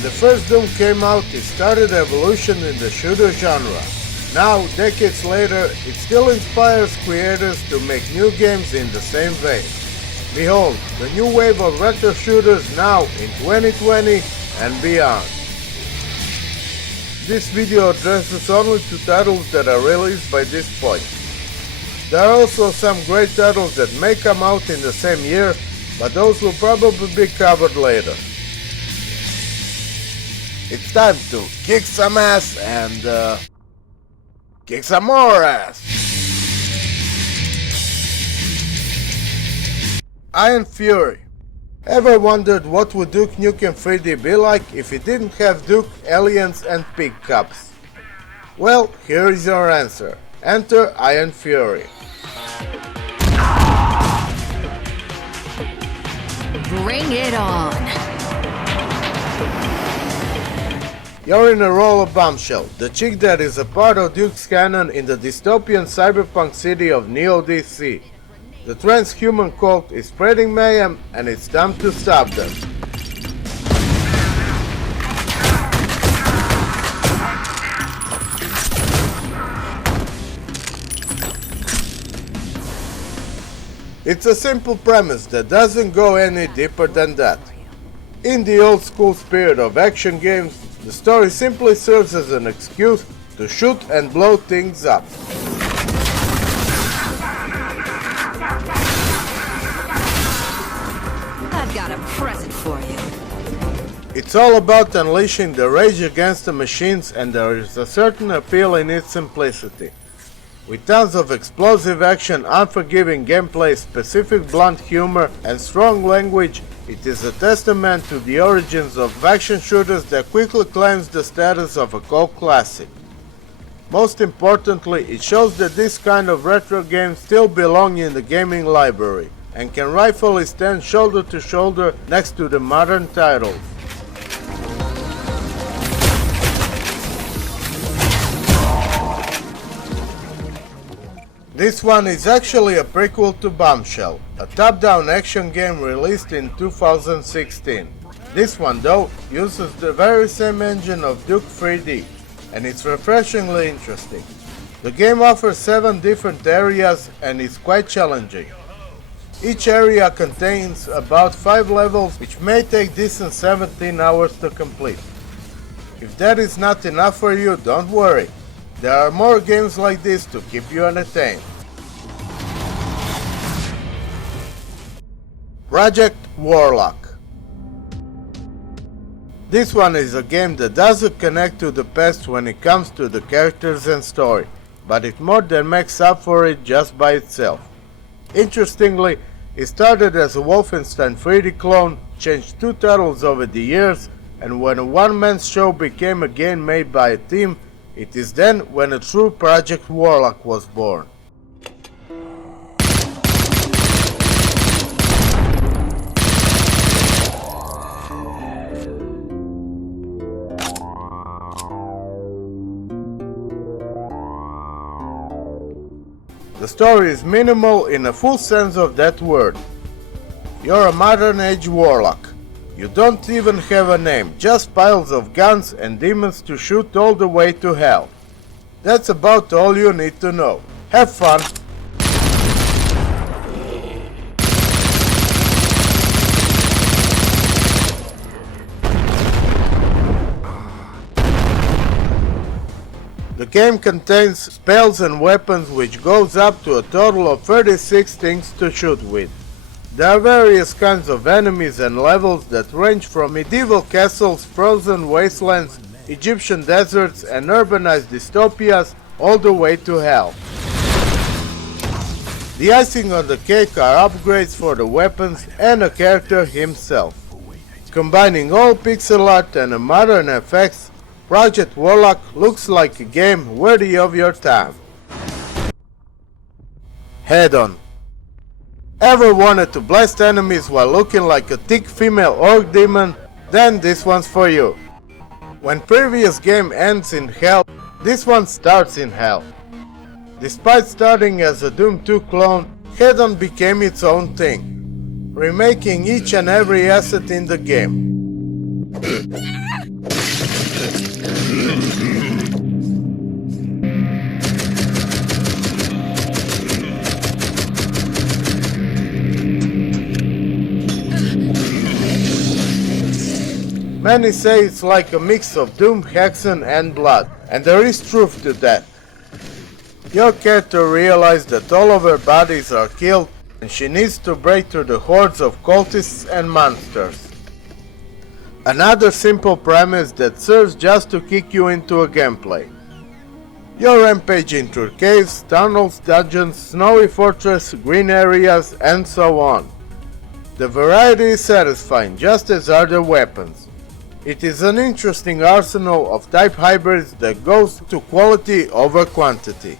When the first Doom came out, it started an evolution in the shooter genre. Now, decades later, it still inspires creators to make new games in the same vein. Behold, the new wave of retro shooters now in 2020 and beyond. This video addresses only 2 titles that are released by this point. There are also some great titles that may come out in the same year, but those will probably be covered later. It's time to kick some ass and kick some more ass! Iron Fury. Ever wondered what would Duke Nukem 3D be like if it didn't have Duke, aliens and pig cubs? Well, here is your answer. Enter Iron Fury. Bring it on! You're in a role of Bombshell, the chick that is a part of Duke's canon in the dystopian cyberpunk city of Neo DC. The transhuman cult is spreading mayhem and it's time to stop them. It's a simple premise that doesn't go any deeper than that. In the old school spirit of action games, the story simply serves as an excuse to shoot and blow things up. I've got a present for you. It's all about unleashing the rage against the machines, and there is a certain appeal in its simplicity. With tons of explosive action, unforgiving gameplay, specific blunt humor, and strong language, it is a testament to the origins of action shooters that quickly claims the status of a cult classic. Most importantly, it shows that this kind of retro games still belong in the gaming library, and can rightfully stand shoulder to shoulder next to the modern titles. This one is actually a prequel to Bombshell, a top-down action game released in 2016. This one though uses the very same engine of Duke 3D, and it's refreshingly interesting. The game offers 7 different areas and is quite challenging. Each area contains about 5 levels, which may take decent 17 hours to complete. If that is not enough for you, don't worry. There are more games like this to keep you entertained. Project Warlock. This one is a game that doesn't connect to the past when it comes to the characters and story, but it more than makes up for it just by itself. Interestingly, it started as a Wolfenstein 3D clone, changed 2 titles over the years, and when a one-man show became a game made by a team, it is then when a true Project Warlock was born. The story is minimal in a full sense of that word. You're a modern age warlock. You don't even have a name, just piles of guns and demons to shoot all the way to hell. That's about all you need to know. Have fun! The game contains spells and weapons, which goes up to a total of 36 things to shoot with. There are various kinds of enemies and levels that range from medieval castles, frozen wastelands, Egyptian deserts and urbanized dystopias all the way to hell. The icing on the cake are upgrades for the weapons and a character himself. Combining all pixel art and modern effects, Project Warlock looks like a game worthy of your time. Hedon. Ever wanted to blast enemies while looking like a thick female orc demon? Then this one's for you. When previous game ends in hell, this one starts in hell. Despite starting as a Doom 2 clone, Hedon became its own thing, remaking each and every asset in the game. Many say it's like a mix of Doom, Hexen and Blood, and there is truth to that. Your character realizes that all of her bodies are killed and she needs to break through the hordes of cultists and monsters. Another simple premise that serves just to kick you into a gameplay. You're rampaging through caves, tunnels, dungeons, snowy fortress, green areas, and so on. The variety is satisfying, just as are the weapons. It is an interesting arsenal of type hybrids that goes to quality over quantity.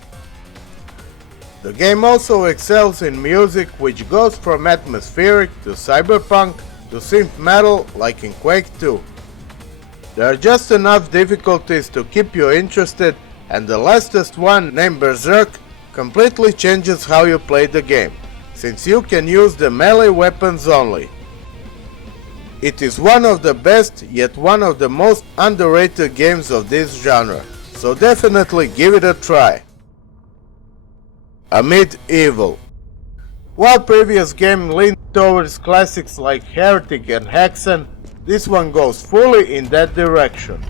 The game also excels in music, which goes from atmospheric to cyberpunk to synth metal like in Quake 2. There are just enough difficulties to keep you interested, and the latest one, named Berserk, completely changes how you play the game, since you can use the melee weapons only. It is one of the best, yet one of the most underrated games of this genre, so definitely give it a try. Amid Evil. While previous games leaned towards classics like Heretic and Hexen, this one goes fully in that direction.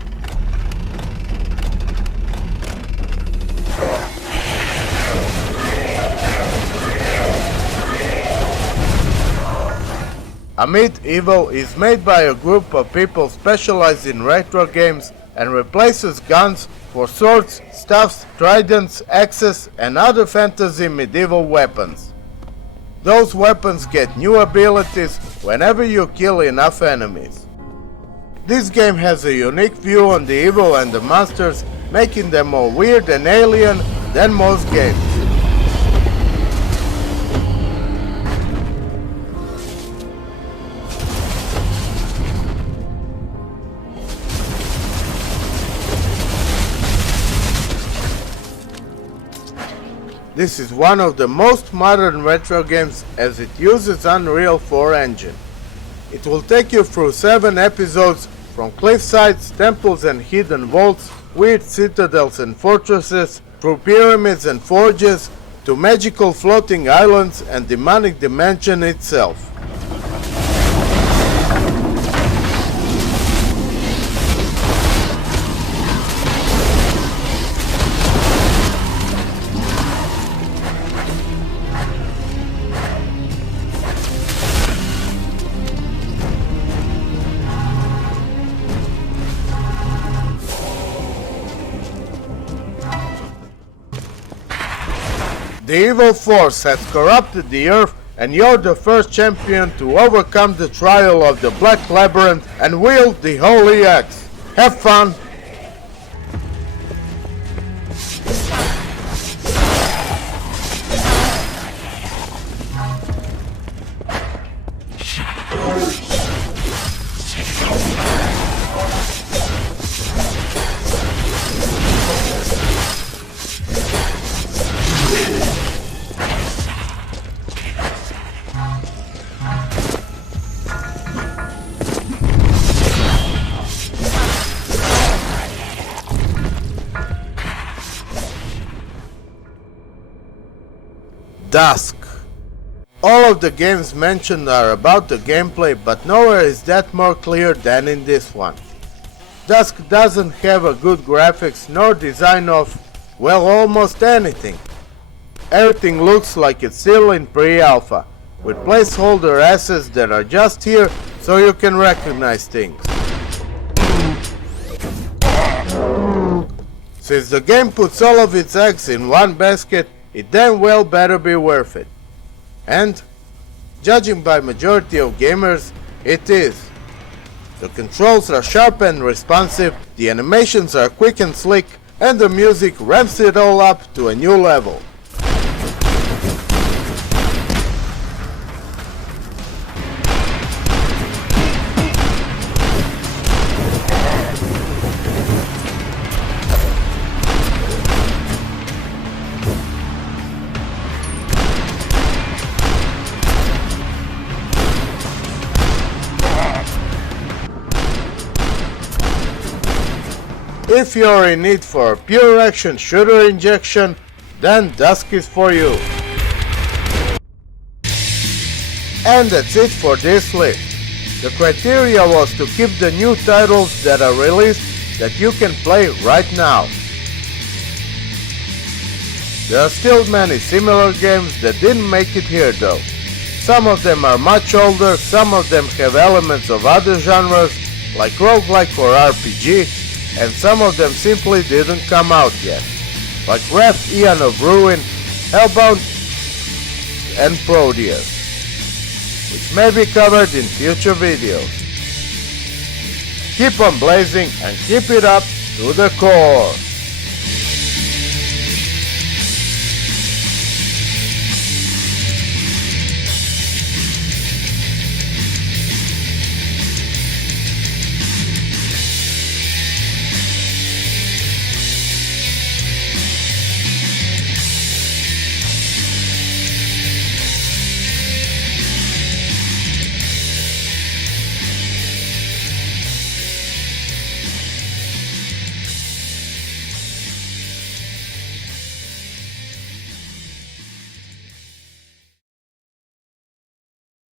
Amid Evil is made by a group of people specialized in retro games and replaces guns for swords, staffs, tridents, axes, and other fantasy medieval weapons. Those weapons get new abilities whenever you kill enough enemies. This game has a unique view on the evil and the monsters, making them more weird and alien than most games. This is one of the most modern retro games as it uses Unreal 4 engine. It will take you through 7 episodes from cliffsides, temples and hidden vaults, weird citadels and fortresses, through pyramids and forges, to magical floating islands and demonic dimension itself. The evil force has corrupted the earth, and you're the first champion to overcome the trial of the Black Labyrinth and wield the Holy Axe. Have fun! Dusk. All of the games mentioned are about the gameplay, but nowhere is that more clear than in this one. Dusk doesn't have a good graphics nor design of, well, almost anything. Everything looks like it's still in pre-alpha, with placeholder assets that are just here so you can recognize things. Since the game puts all of its eggs in one basket, it damn well better be worth it. And, judging by majority of gamers, it is. The controls are sharp and responsive, the animations are quick and slick, and the music ramps it all up to a new level. If you're in need for a pure action shooter injection, then Dusk is for you. And that's it for this list. The criteria was to keep the new titles that are released that you can play right now. There are still many similar games that didn't make it here though. Some of them are much older, some of them have elements of other genres like roguelike or RPG, and some of them simply didn't come out yet, like Wrath, Eon of Ruin, Hellbound, and Proteus, which may be covered in future videos. Keep on blazing and keep it up to the core!